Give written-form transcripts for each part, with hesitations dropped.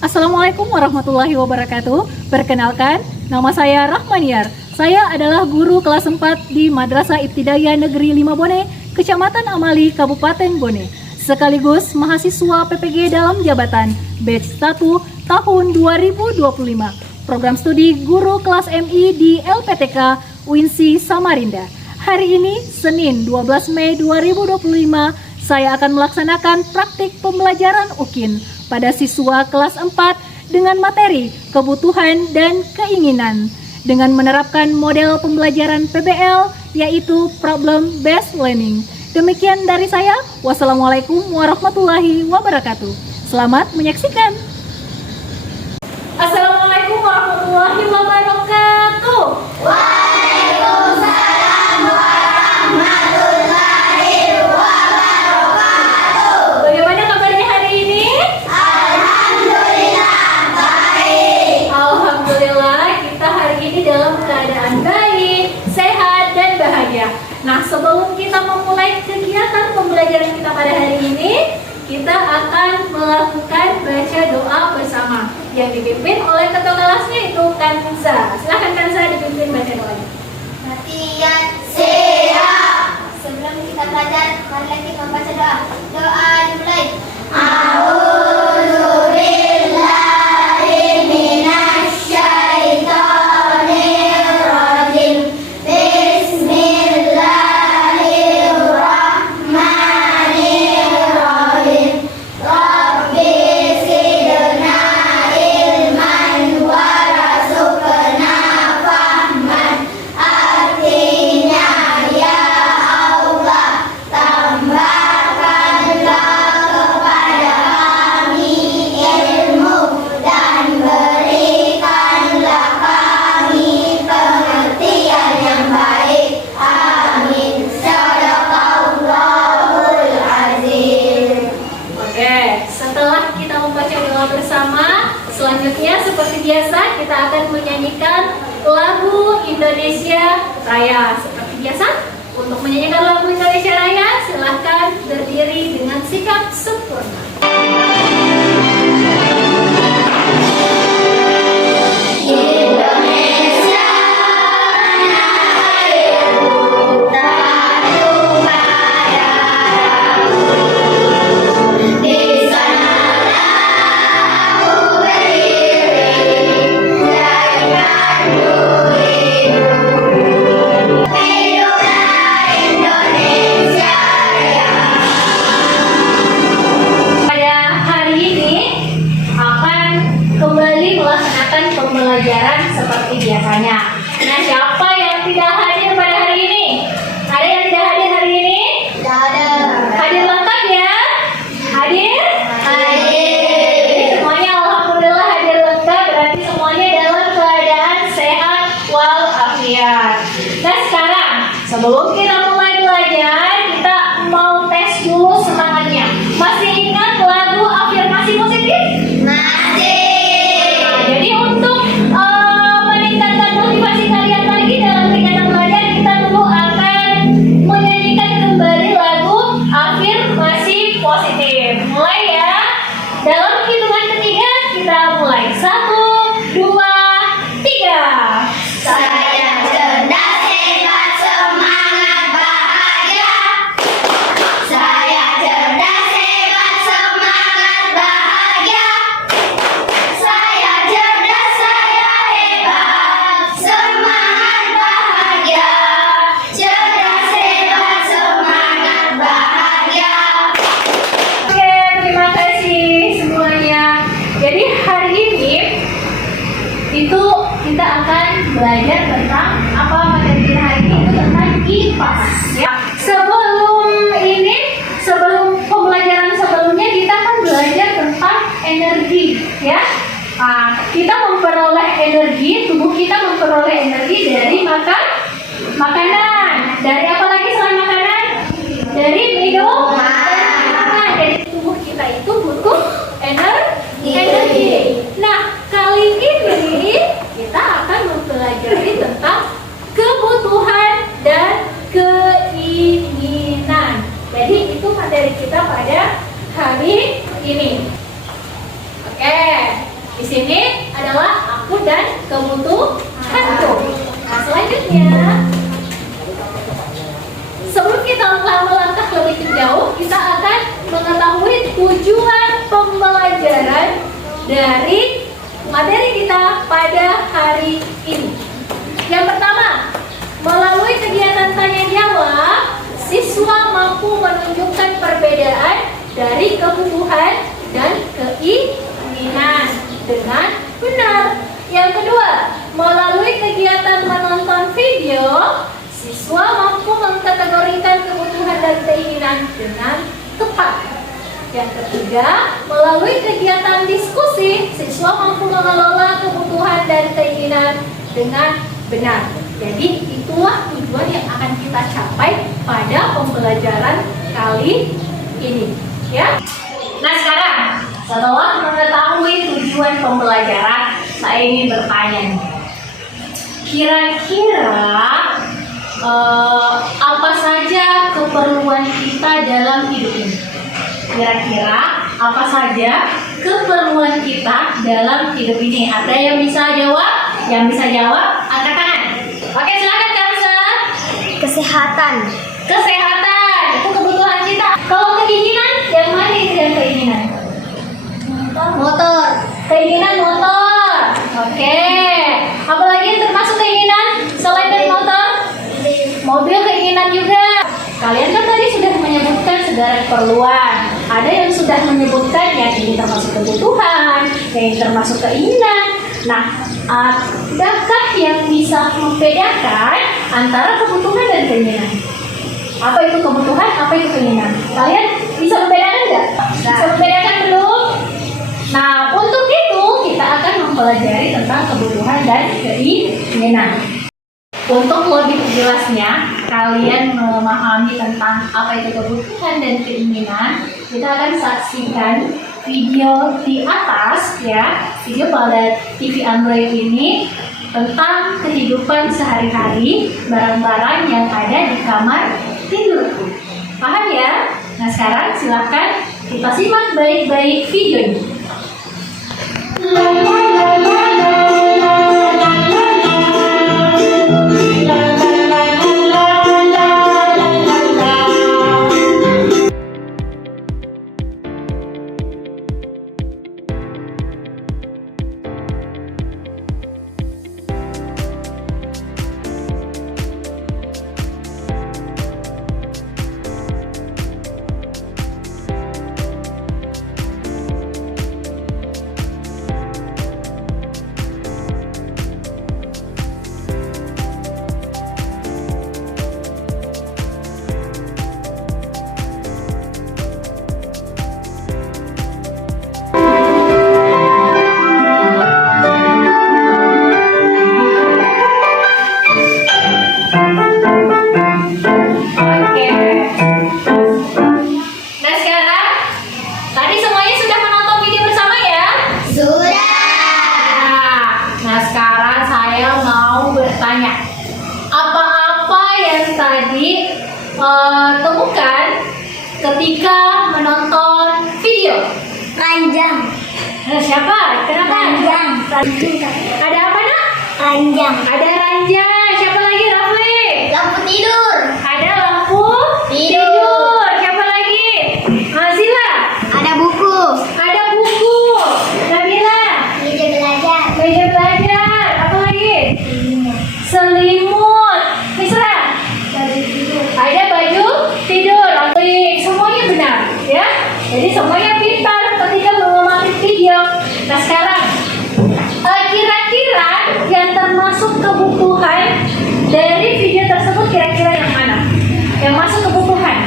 Assalamualaikum warahmatullahi wabarakatuh. Perkenalkan, nama saya Rahmaniar. Saya adalah guru kelas 4 di Madrasah Ibtidaiyah Negeri 5 Bone, Kecamatan Amali, Kabupaten Bone. Sekaligus mahasiswa PPG dalam jabatan batch 1 tahun 2025. Program studi guru kelas MI di LPTK UINSI Samarinda. Hari ini, Senin 12 Mei 2025, saya akan melaksanakan praktik pembelajaran UKIN pada siswa kelas 4 dengan materi kebutuhan dan keinginan dengan menerapkan model pembelajaran PBL yaitu Problem Based Learning. Demikian dari saya. Wassalamualaikum warahmatullahi wabarakatuh. Selamat menyaksikan. Assalamualaikum warahmatullahi wabarakatuh. Waalaikumsalam warahmatullahi wabarakatuh. Bagaimana kabarnya hari ini? Alhamdulillah baik. Alhamdulillah kita hari ini dalam keadaan baik, sehat dan bahagia. Nah, sebelum kita memulai kegiatan pembelajaran kita pada hari ini, kita akan melakukan baca doa bersama yang dipimpin oleh ketua kelasnya itu Kanza. Silakan Kanza dipimpin baca doanya. Latihan siap. Sebelum kita belajar, mari kita membaca doa. Doa dimulai. A'udzubillahi minasyaitonirrajim. Bismillahirrahmanirrahim. Rabbi zidna ilman warzuqna fahman. Artinya ya Allah, tambahkanlah kepada kami ilmu dan berikanlah kami pengertian yang baik. Amin. Shadaqallahul azim. Oke, setelah kita membaca doa bersama, selanjutnya seperti biasa kita akan menyanyikan lagu Indonesia Raya. Seperti biasa, untuk menyanyikan lagu Indonesia Raya, silahkan berdiri dengan sikap sempurna. Indonesia airku tanah padaku, di sanalah aku berdiri dan hidup. Hiduplah Indonesia Raya. Pada hari ini akan kembali melaksanakan pembelajaran seperti biasanya. Nah, siapa yang tidak hadir pada hari ini? Ada yang tidak hadir hari ini? Tidak ada. Hadir lengkap ya? Hadir? Hadir. Jadi semuanya alhamdulillah hadir lengkap, berarti semuanya dalam keadaan sehat walafiat. Nah, sekarang sebelum kita mulai belajar, kita mau tes dulu semangatnya. Masih ingat lagu afirmasi positif? Masih. Nah, jadi untuk meningkatkan motivasi kalian lagi dalam kegiatan belajar, kita dulu akan menyanyikan kembali lagu afirmasi positif. Mulai ya. Dalam hitungan ketiga kita mulai. 1, 2, 3. Saya cerdas, hebat, semangat, bahagia. Saya cerdas, hebat, semangat, bahagia. Saya cerdas, saya hebat, semangat, bahagia. Cerdas, hebat, semangat, bahagia. Oke, terima kasih semuanya. Jadi hari ini itu kita akan belajar tentang apa materi kita hari ini, itu tentang IPA. Ya. Sebelum pembelajaran sebelumnya kita akan belajar tentang energi, ya. Nah, kita memperoleh energi, tubuh kita memperoleh energi dari makanan. Dari apa lagi selain makanan? Dari minum. Nah, jadi tubuh kita itu butuh energi. Nah, kali ini kita akan mempelajari tentang kebutuhan dan keinginan. Jadi itu materi kita pada hari ini. Oke. Di sini adalah aku dan kebutuhanku. Nah, selanjutnya, sebelum kita melangkah lebih jauh, kita akan mengetahui tujuan pembelajaran dari materi kita pada hari ini. Yang pertama, melalui kegiatan tanya jawab, siswa mampu menunjukkan perbedaan dari kebutuhan dan keinginan dengan benar. Yang kedua, melalui kegiatan menonton video, siswa mampu mengkategorikan kebutuhan dan keinginan dengan tepat. Yang ketiga, melalui kegiatan diskusi, siswa mampu mengelola kebutuhan dan keinginan dengan benar. Jadi itulah tujuan yang akan kita capai pada pembelajaran kali ini, ya. Nah, sekarang setelah mengetahui tujuan pembelajaran, saya ingin bertanya nih. Kira-kira apa saja keperluan kita dalam hidup ini? Kira-kira apa saja keperluan kita dalam hidup ini? Ada yang bisa jawab? Yang bisa jawab, angkat tangan. Oke, silakan Kansa. Kesehatan. Kesehatan, itu kebutuhan kita. Kalau keinginan, yang mana itu yang keinginan? Motor. Keinginan motor. Oke. Apalagi yang termasuk keinginan selain dari motor? Mobil keinginan juga. Kalian kan tadi sudah menyebutkan segala keperluan. Ada yang sudah menyebutkan yang ini termasuk kebutuhan, yang ini termasuk keinginan. Nah, adakah yang bisa membedakan antara kebutuhan dan keinginan? Apa itu kebutuhan, apa itu keinginan? Kalian bisa membedakan nggak? Bisa membedakan belum? Nah, untuk itu kita akan mempelajari tentang kebutuhan dan keinginan. Untuk lebih jelasnya, kalian memahami tentang apa itu kebutuhan dan keinginan, kita akan saksikan video di atas, ya, video pada TV Android ini tentang kehidupan sehari-hari barang-barang yang ada di kamar tidurku. Paham ya? Nah, sekarang silahkan kita simak baik-baik videonya. Temukan ketika menonton video. Ranjang. Siapa? Kenapa? Ranjang. Ada apa nak? Ranjang. Ada ranjang. Siapa lagi, Rafli? Lampu tidur. Ada lampu Tidur. Siapa lagi? Sila. Ada buku. Ada buku. Nabila. Meja belajar. Meja belajar. Apa lagi? Selimut. Misra. Ada baju tidur. Semuanya benar, ya. Jadi semuanya pintar ketika mengamati video. Nah, sekarang kira-kira yang termasuk kebutuhan dari video tersebut kira-kira yang mana? Yang masuk kebutuhan?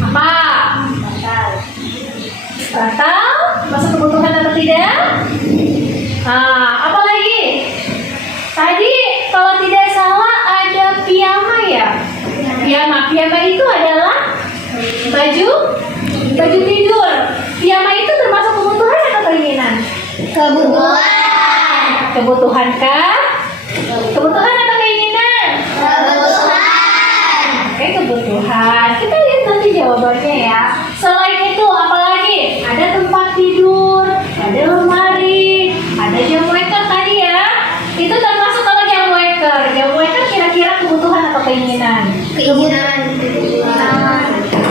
Apa? Bantal. Masuk kebutuhan atau tidak? Apa lagi? Tadi kalau tidak salah ada piyama ya? Piyama itu adalah baju tidur. Piyama itu termasuk kebutuhan atau keinginan? Kebutuhan. Kebutuhan kah? Kebutuhan atau keinginan? Kebutuhan. Oke, kebutuhan. Kita lihat nanti jawabannya ya. Selain itu apa lagi? Ada tempat tidur, ada Keinginan.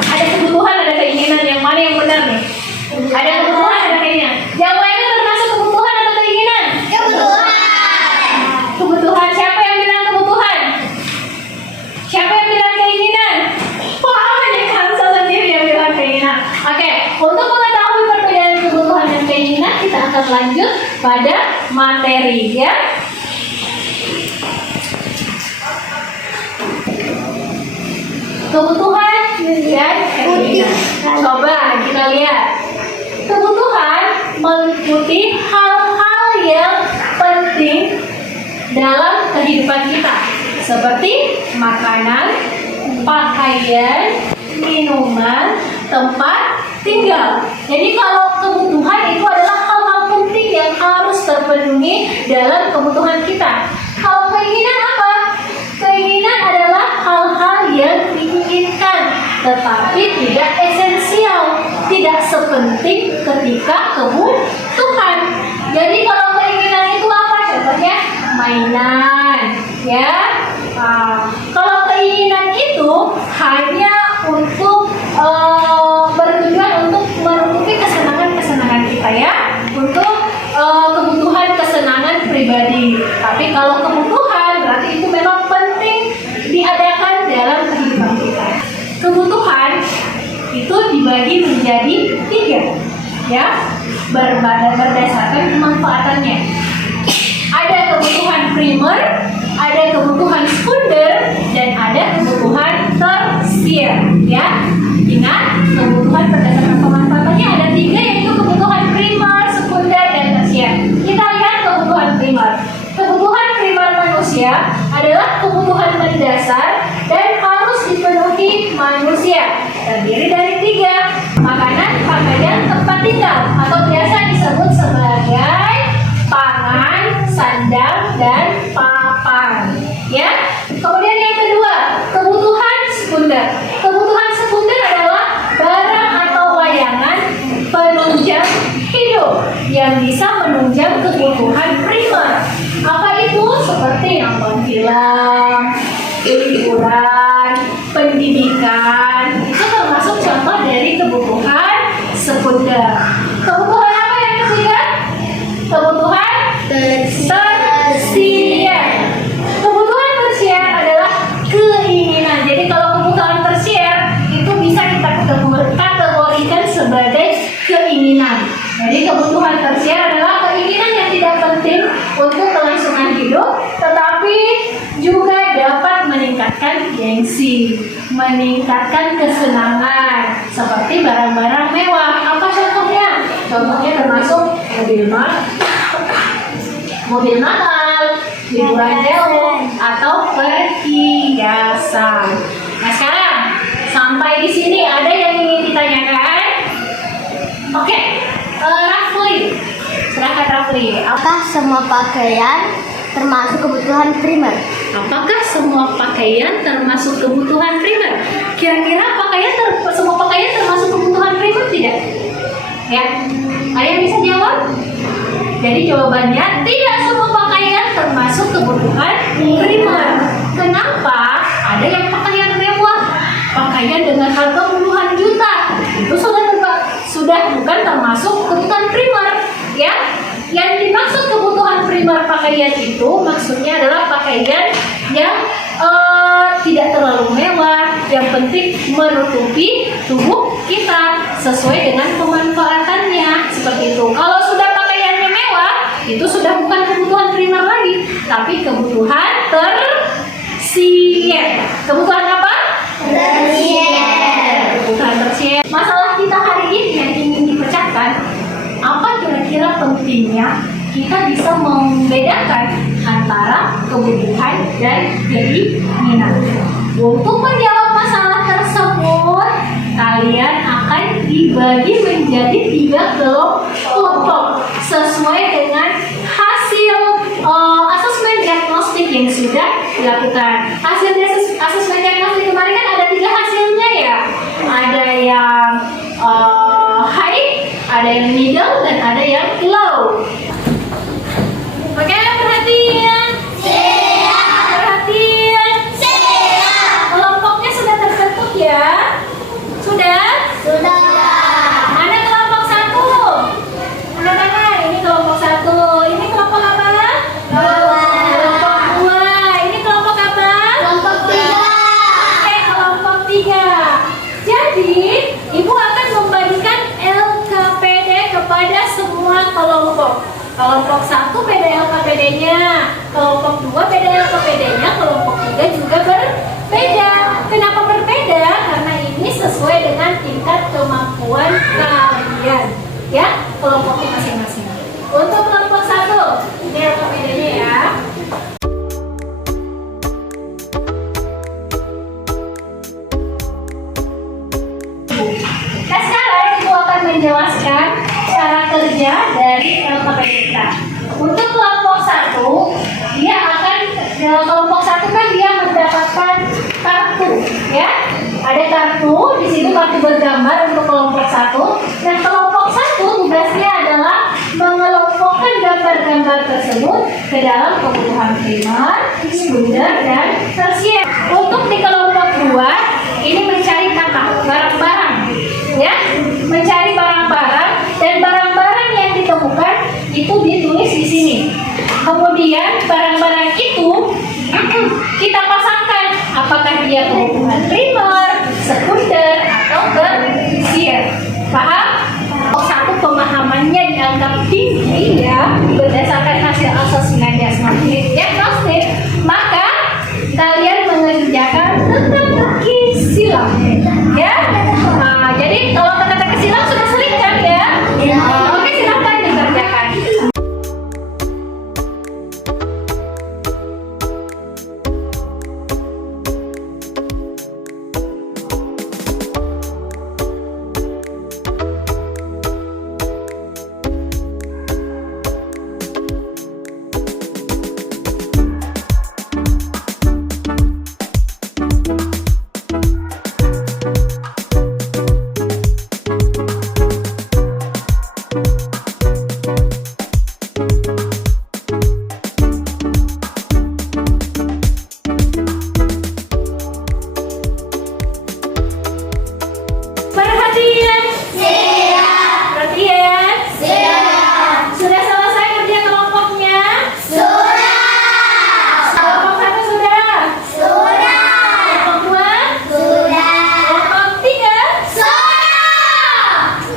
Ada kebutuhan, ada keinginan. Yang mana yang benar nih? Ada kebutuhan, ada keinginan. Jawabannya termasuk kebutuhan atau keinginan? Kebutuhan. Kebutuhan. Siapa yang bilang kebutuhan? Siapa yang bilang keinginan? Wah, ini Hamzah sendiri yang bilang keinginan. Oke, untuk mengetahui perbedaan kebutuhan dan keinginan, kita akan lanjut pada materi, ya. Kebutuhan dan keinginan. Coba kita lihat. Kebutuhan meliputi hal-hal yang penting dalam kehidupan kita, seperti makanan, pakaian, minuman, tempat tinggal. Jadi kalau kebutuhan itu adalah hal-hal penting yang harus terpenuhi dalam kebutuhan kita. Kalau keinginan apa? Keinginan adalah hal-hal yang diinginkan, tetapi tidak esensial, tidak sepenting ketika kebutuhan. Jadi kalau keinginan itu apa? Contohnya mainan, ya. Kalau keinginan itu hanya untuk bertujuan untuk memenuhi kesenangan-kesenangan kita, ya, untuk kebutuhan kesenangan pribadi. Tapi kalau kebutuhan berarti itu memang penting diadakan dalam kehidupan kita. Kebutuhan itu dibagi menjadi 3, ya, berdasarkan kemanfaatannya. Ada kebutuhan primer, ada kebutuhan sekunder, dan ada kebutuhan tersier, ya. Ingat, kebutuhan berdasarkan kemanfaatannya ada 3, yaitu kebutuhan primer, sekunder, dan tersier. Kita lihat kebutuhan primer. Kebutuhan primer manusia adalah kebutuhan mendasar dan harus dipenuhi manusia. Terdiri dari 3, makanan, pakaian, tempat tinggal, atau biasa disebut sebagai pangan, sandang, dan papan, ya. Kemudian yang kedua, kebutuhan sekunder. Kebutuhan sekunder adalah barang atau layangan penunjang hidup yang bisa menunjang kebutuhan primer. Apa itu? Seperti nonton film, liburan, pendidikan. Itu termasuk contoh dari kebutuhan sekunder. Kebutuhan apa yang ketiga? Kebutuhan tersier. Kebutuhan tersier adalah keinginan. Jadi kalau kebutuhan tersier itu bisa kita kategorikan sebagai keinginan. Jadi kebutuhan tersier adalah keinginan yang tidak penting untuk kelangsungan hidup, tetapi juga dapat meningkatkan gengsi, meningkatkan kesenangan, seperti barang-barang mewah. Apa contohnya? Contohnya termasuk mobil mahal, liburan jauh, atau perhiasan. Nah sekarang sampai di sini ada yang ingin ditanyakan? Oke, Rafli, silakan Rafli. Apakah semua pakaian termasuk kebutuhan primer? Apakah semua pakaian termasuk kebutuhan primer? Kira-kira semua pakaian termasuk kebutuhan primer tidak? Ya, ada yang bisa jawab? Jadi jawabannya tidak semua pakaian termasuk kebutuhan primer. Kenapa? Ada yang pakaian mewah, pakaian dengan harga puluhan juta, itu sudah bukan termasuk kebutuhan primer, ya. Yang dimaksud kebutuhan primer pakaian itu maksudnya adalah pakaian yang tidak terlalu mewah, yang penting menutupi tubuh kita sesuai dengan pemanfaatannya, seperti itu. Kalau sudah pakaiannya mewah, itu sudah bukan kebutuhan primer lagi, tapi kebutuhan tersier. Kebutuhan apa? Tersier. Kebutuhan tersier. Masalah kita hari ini yang ingin dipecahkan, apa kira-kira pentingnya kita bisa membedakan antara kebutuhan dan keinginan. Untuk menjawab masalah tersebut, kalian akan dibagi menjadi 3 kelompok sesuai dengan hasil asesmen diagnostik yang sudah dilakukan. Hasil asesmen diagnostik kemarin kan ada 3 hasilnya, ya. Ada yang high, ada yang middle, dan ada yang low. Oke, perhatian. Perhatian. Kelompoknya Sudah? Sudah. Mana kelompok 1? Mana? Ini kelompok 1. Ini kelompok apa? Kelompok 2. Ini kelompok apa? Kelompok 3. Oke, kelompok 3. Jadi, Ibu akan membagikan LKPD kepada semua kelompok. Kelompok 1 beda LKPD-nya, kelompok 2 beda LKPD-nya, kelompok 3 juga berbeda. Kenapa berbeda? Karena ini sesuai dengan tingkat kemampuan kalian, ya, kelompoknya masing-masing. Untuk kelompok 1, ini LKPD-nya ya. Nah, sekarang Ibu akan menjelaskan cara kerja dari LKPD kita. Untuk kelompok 1, dia akan kelompok 1 kan dia mendapatkan kartu, ya. Ada kartu, di situ kartu bergambar untuk kelompok 1. Dan kelompok 1 tugasnya adalah mengelompokkan gambar-gambar tersebut ke dalam kebutuhan primer, sekunder, dan tersier. Untuk di kelompok 2, ini mencari apa? Barang-barang, ya, mencari barang-barang, dan barang-barang yang ditemukan itu ditulis di sini. Kemudian barang-barang itu kita pasangkan apakah dia kebutuhan primer, sekunder, atau tersier. Paham? Satu, pemahamannya dianggap tinggi, ya, berdasarkan hasil asesmen diagnostik, maka kalian mengerjakan teka-teki silang, ya. Nah, jadi kalau teka-teki silang sudah sering kan, ya? Oke, silakan dikerjakan. Perhatian. Perhatian. Sudah selesai kerja kelompoknya? Kelompok 1 sudah? Kelompok 2? Kelompok 3?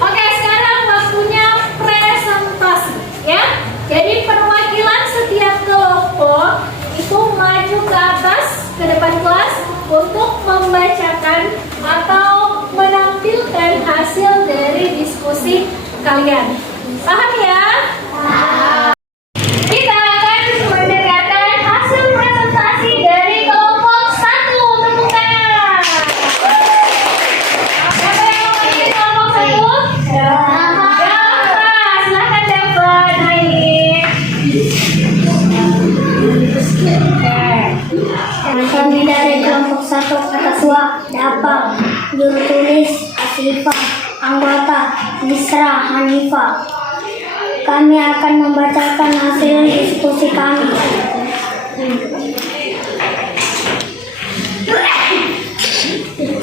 Oke, sekarang waktunya presentasi, ya. Jadi perwakilan setiap kelompok itu maju ke atas, ke depan kelas untuk membacakan atau menampilkan hasil dari diskusi kalian. Paham ya? Kita akan mendengarkan hasil presentasi dari kelompok 1. Tepuk tangan. Siapa yang mewakili kelompok 1? Dava. Silahkan Dava naik. Kami dari kelompok 1 ketua Dava, juru tulis Asifah, anggota Isra Hanifah. Kami akan membacakan hasil diskusi kami.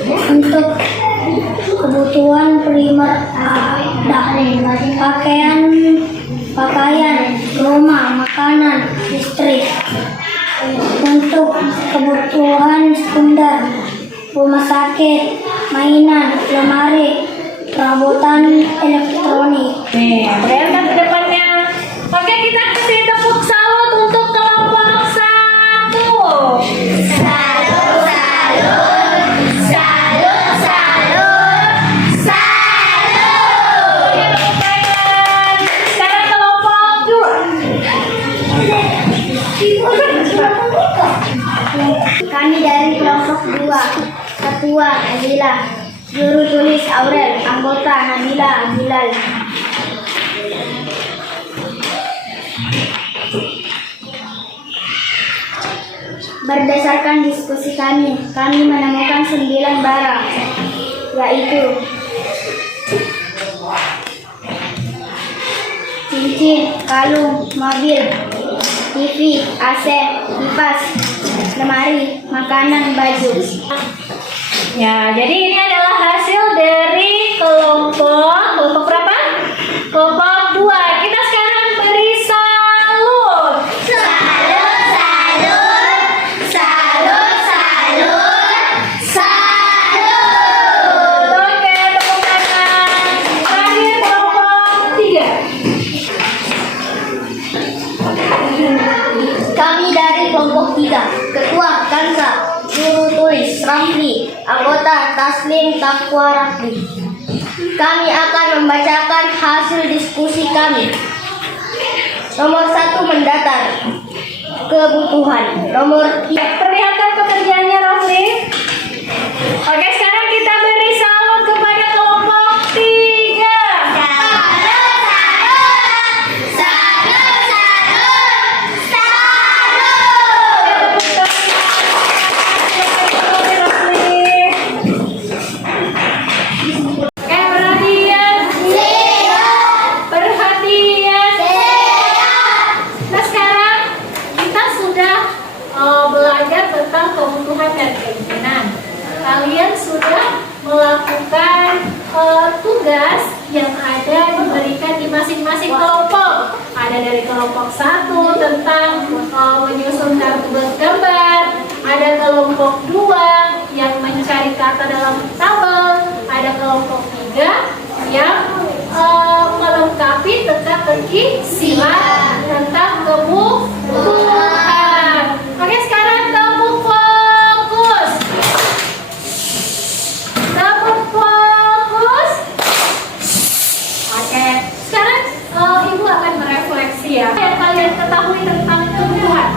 Untuk kebutuhan primer ada pakaian, rumah, makanan, listrik. Untuk kebutuhan sekunder, rumah sakit, mainan, lemari, perabotan elektronik. Nih, bayangkan ke depannya. Oke, kita kasih tepuk salut untuk kelompok 1. Oke, tepuk tangan. Sekarang kelompok 2. Kami dari kelompok 2, ketua Nabila, juru tulis Aurel, anggota Nabila Bilal. Berdasarkan diskusi kami menemukan 9 barang, yaitu cincin, kalung, mobil, TV, AC, kipas, lemari, makanan, baju. Ya, jadi ini adalah hasil Taslim Takwa Rafli. Kami akan membacakan hasil diskusi kami. Nomor 1, mendata kebutuhan. Nomor 3, Perlihatkan pekerjaannya, Rafli. Oke, sekarang kita beri salam kepada kelompok 3. Perhatian. Nah, sekarang kita sudah belajar tentang kebutuhan dan keinginan. Kalian sudah melakukan tugas yang ada diberikan di masing-masing kelompok. Ada dari kelompok 1 tentang menyusun kartu gambar, ada kelompok 2 yang mencari kata dalam tabel, ada kelompok 3 yang melengkapi teka-teki sila tentang kebutuhan. Oke, sekarang kamu fokus. Kamu fokus. Oke, sekarang ibu akan merefleksi ya yang kalian ketahui tentang kebutuhan.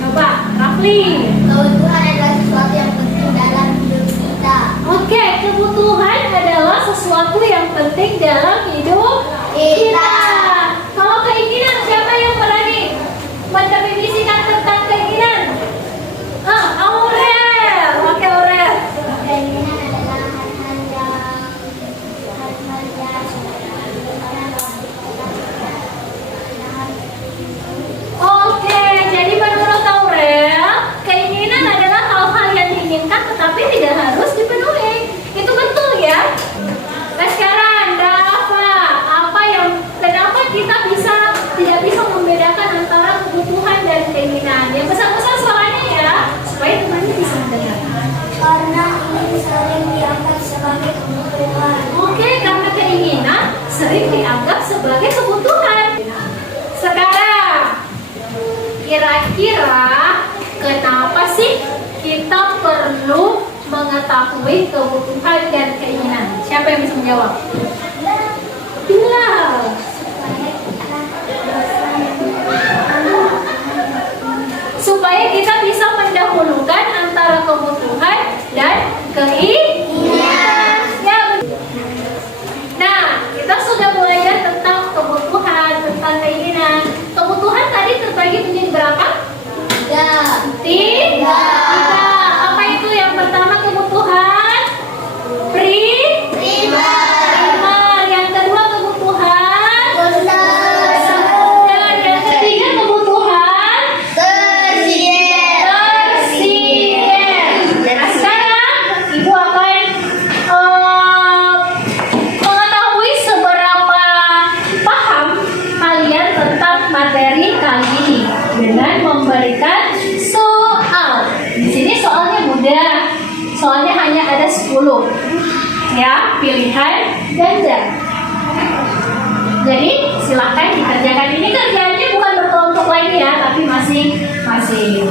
Coba, Rafli. kebutuhan adalah sesuatu yang penting dalam hidup kita. Oke, kebutuhan adalah sesuatu yang penting dalam hidup kita. Kalau keinginan, siapa yang berani mendefinisikan tentang keinginan? Aurel. Oke, Aurel. Keinginan adalah hal-hal yang Oke, jadi menurut Aurel, keinginan adalah hal-hal yang diinginkan tetapi tidak harus dipenuhi. Itu betul ya? Nah, sekarang Dava, kenapa kita tidak bisa membedakan antara kebutuhan dan keinginan? Ya, besar-besar suaranya ya, supaya temannya bisa mendengar. karena ini sering dianggap sebagai kebutuhan. Oke, karena keinginan sering dianggap sebagai kebutuhan. Sekarang, kira-kira kenapa sih kita perlu mengetahui kebutuhan dan keinginan? Siapa yang bisa menjawab? Bilal. Supaya kita bisa mendahulukan antara kebutuhan dan keinginan. Ya. Nah, kita sudah belajar tentang kebutuhan, tentang keinginan. Kebutuhan tadi terbagi menjadi berapa? 3. Apa itu yang pertama kebutuhan? Primer. Yang kedua kebutuhan? Sekunder. Yang ketiga kebutuhan? Tersier. Nah, sekarang ibu akan mengetahui seberapa paham kalian tentang materi kali ini dengan memberikan soal. Di sini soalnya mudah. Soalnya hanya ada 10. Ya, pilihan ganda. Jadi, silakan dikerjakan. Ini kerjaannya bukan berkelompok lagi ya, tapi masing-masing.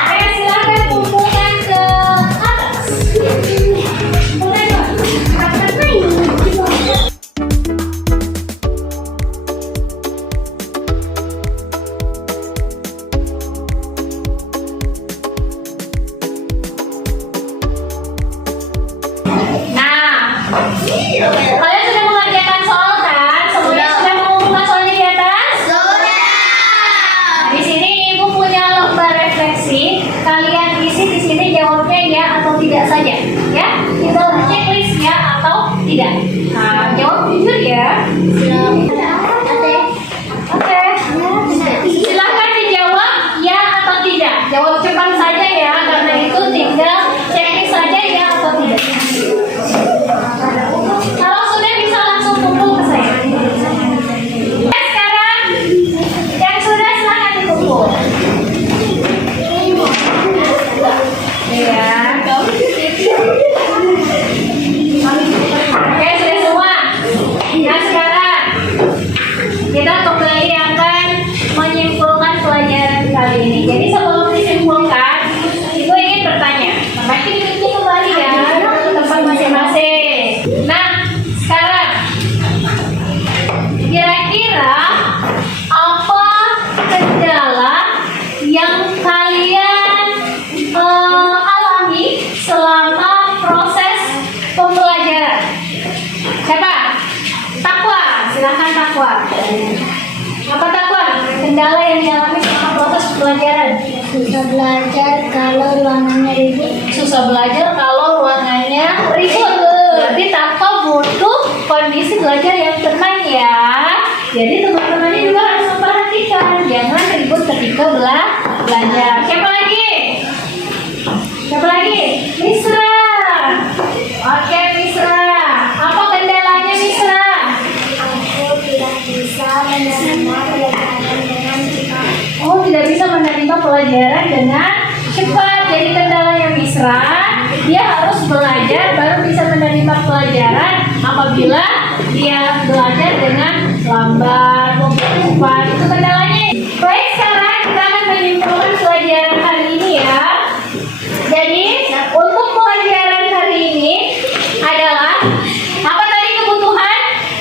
Oke, silakan kumpulkan ke atas. kita kembali akan menyimpulkan pelajaran kali ini. Jadi sebelum disimpulkan, Ibu ingin bertanya. Maka kita kembali ya ke tempat masing-masing. Nah, sekarang kira-kira apa kendala yang kalian alami selama proses pembelajaran? Siapa? Takwa, silahkan Takwa. Apa Takwa? Kendala yang dialami selama proses pembelajaran? Susah belajar kalau ruangannya ribut. Susah belajar kalau ruangannya ribut. Berarti Takwa butuh kondisi belajar yang tenang ya. Jadi teman-temannya juga harus memperhatikan, jangan ribut ketika belajar. Siapa lagi? Siapa lagi? Misra. Oke Misra. Apa kendalanya Misra? Aku tidak bisa menerima pelajaran dengan cepat. Oh, tidak bisa menerima pelajaran dengan cepat. Jadi kendalanya Misra, dia harus belajar baru bisa menerima pelajaran. Apabila dia belajar dengan lambat, cepat, itu kendalanya. Baik, sekarang kita akan menyimpulkan pelajaran hari ini ya. Jadi untuk pelajaran hari ini adalah apa tadi kebutuhan?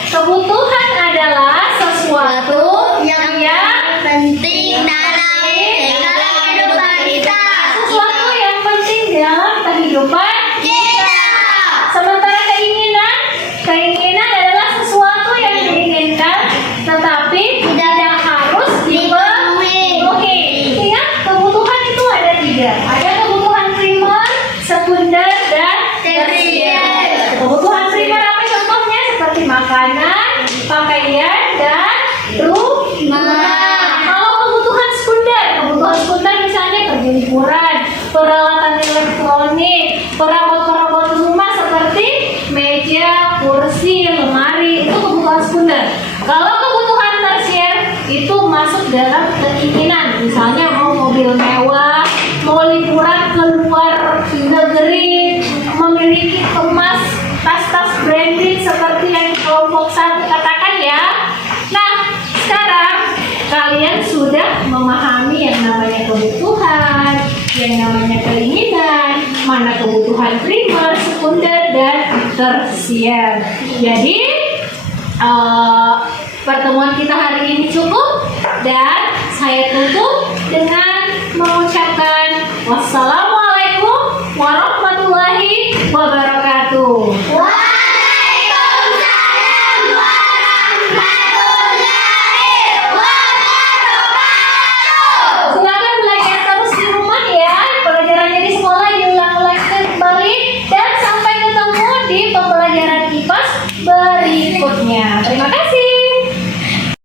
Kebutuhan adalah sesuatu yang penting dalam kehidupan kita. sesuatu yang penting dalam kehidupan Kita. Sementara keinginan adalah sesuatu yang diinginkan, tetapi tidak harus dipenuhi. Ingat, kebutuhan itu ada 3. Ada kebutuhan primer, sekunder, dan tersier. Kebutuhan primer apa contohnya? Seperti makanan, pakaian, dan rumah. Kalau kebutuhan sekunder misalnya pergi liburan, peralatan elektronik, perabot-perabot rumah seperti meja, kursi, lemari, itu kebutuhan sekunder. Kalau kebutuhan tersier itu masuk dalam keinginan, misalnya mau mobil mewah, mau liburan ke luar negeri, memiliki kemas tas-tas branded seperti yang kelompok 1 katakan ya. Nah, sekarang kalian sudah memahami yang namanya kebutuhan, yang namanya keinginan, mana kebutuhan primer, sekunder, dan tersier. Jadi pertemuan kita hari ini cukup, dan saya tutup dengan mengucapkan wassalamualaikum warahmatullahi wabarakatuh.